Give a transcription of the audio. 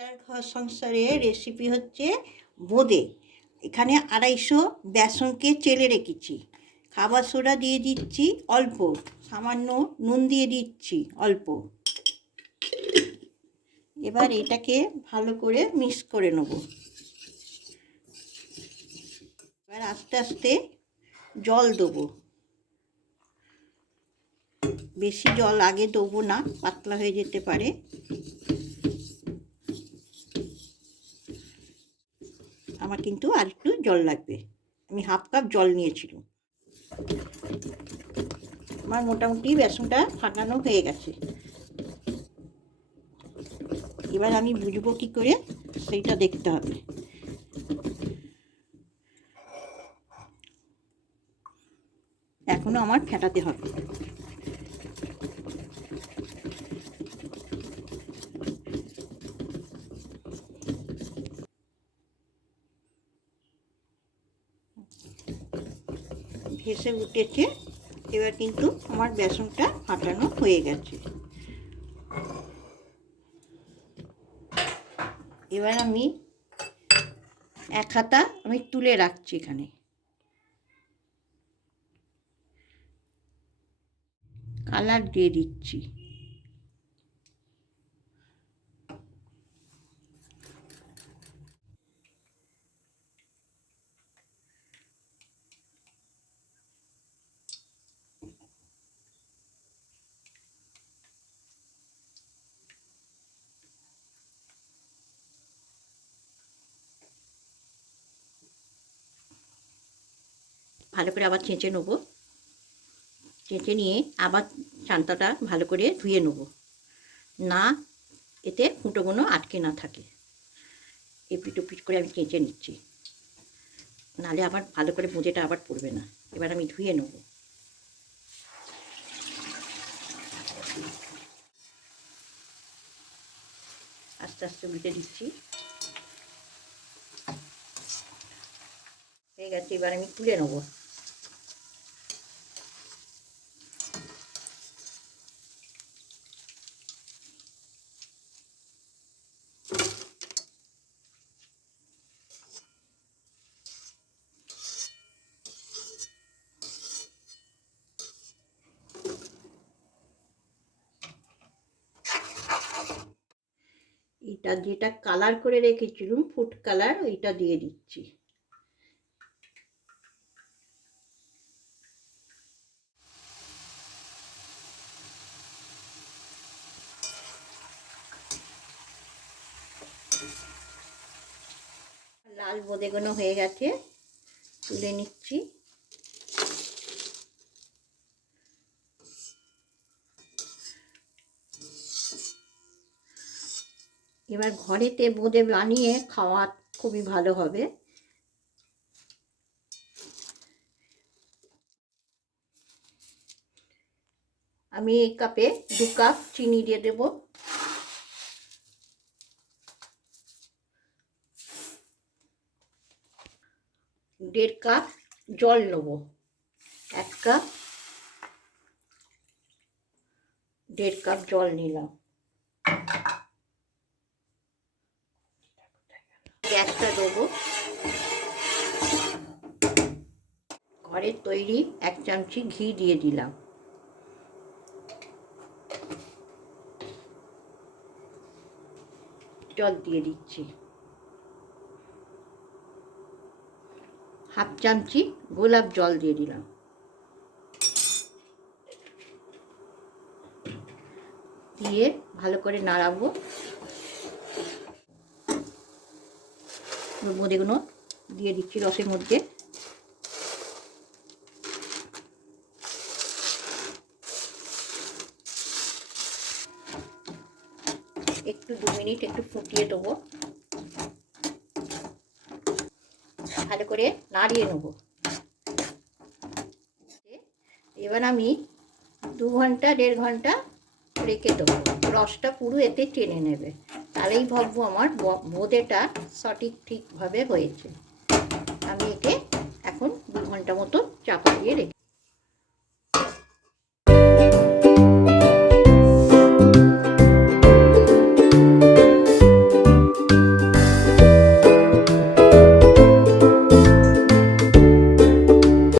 চার ঘর সংসারে রেসিপি হচ্ছে বোঁদে। এখানে আড়াইশো বেসনকে চেলে রেখেছি। খাবার সোডা দিয়ে দিচ্ছি অল্প, সামান্য নুন দিয়ে দিচ্ছি অল্প। এবার এটাকে ভালো করে মিক্স করে নেব। এবার আস্তে আস্তে জল দেবো। বেশি জল আগে দেবো না, পাতলা হয়ে যেতে পারে। আমার কিন্তু আর একটু জল লাগবে। আমি হাফ কাপ জল নিয়েছিলাম। আমার মোটামুটি বেসনটা ফাটানো হয়ে গেছে। এবার আমি বুঝব কী করে, সেইটা দেখতে হবে। এখনও আমার ফেটাতে হবে। ভেসে উঠেছে। এবার কিন্তু আমার বেসনটা ফাটানো হয়ে গেছে। এবার আমি এক হাতা আমি তুলে রাখছি এখানে। কালার দিয়ে দিচ্ছি। ভালো করে আবার চেঁচে নেব। চেঁচে নিয়ে আবার চান্তাটা ভালো করে ধুয়ে নেব। না, এতে ফুটোগুলো আটকে না থাকে। এপিট ওপিট করে আমি চেঁচে নিচ্ছি। নালে আবার ভালো করে বোঁদেটা আবার পড়বে না। এবার আমি ধুয়ে নেব। আস্তে আস্তে উল্টে দিচ্ছি। হয়ে গেছে, এবার আমি তুলে নেব। এটা যেটা কালার করে রেখেছিলাম ফুড কালার ওইটা দিয়ে দিচ্ছি। লাল বোঁদেগুলো হয়ে গেছে, তুলে নিচ্ছি। এবার ঘরেতে বোঁদে বানিয়ে খাওয়া খুবই ভালো হবে। আমি এই কাপে দু কাপ চিনি দিয়ে দেব। দেড় কাপ জল নেব, এক কাপ, দেড় কাপ জল নিলাম গ্যাসটা দেবো ঘরের তৈরি এক চামচি ঘি দিয়ে দিলাম। জল দিয়ে দিচ্ছি। হাফ চামচি গোলাপ জল দিয়ে দিলাম। দিয়ে ভালো করে নাড়াবো। বোঁদেগুলো দিয়ে দিচ্ছি রসের মধ্যে। একটু দু মিনিট একটু ফুটিয়ে দেবো। ভালো করে নাড়িয়ে নেব। এবার আমি দু ঘণ্টা, দেড় ঘণ্টা রেখে দেবো। রসটা পুরো এতে টেনে নেবে। তাহলেই ভাববো আমার বোঁদেটা সঠিক ঠিকভাবে হয়েছে। আমি একে এখন দু ঘণ্টা মতো চাপা দিয়ে রেখে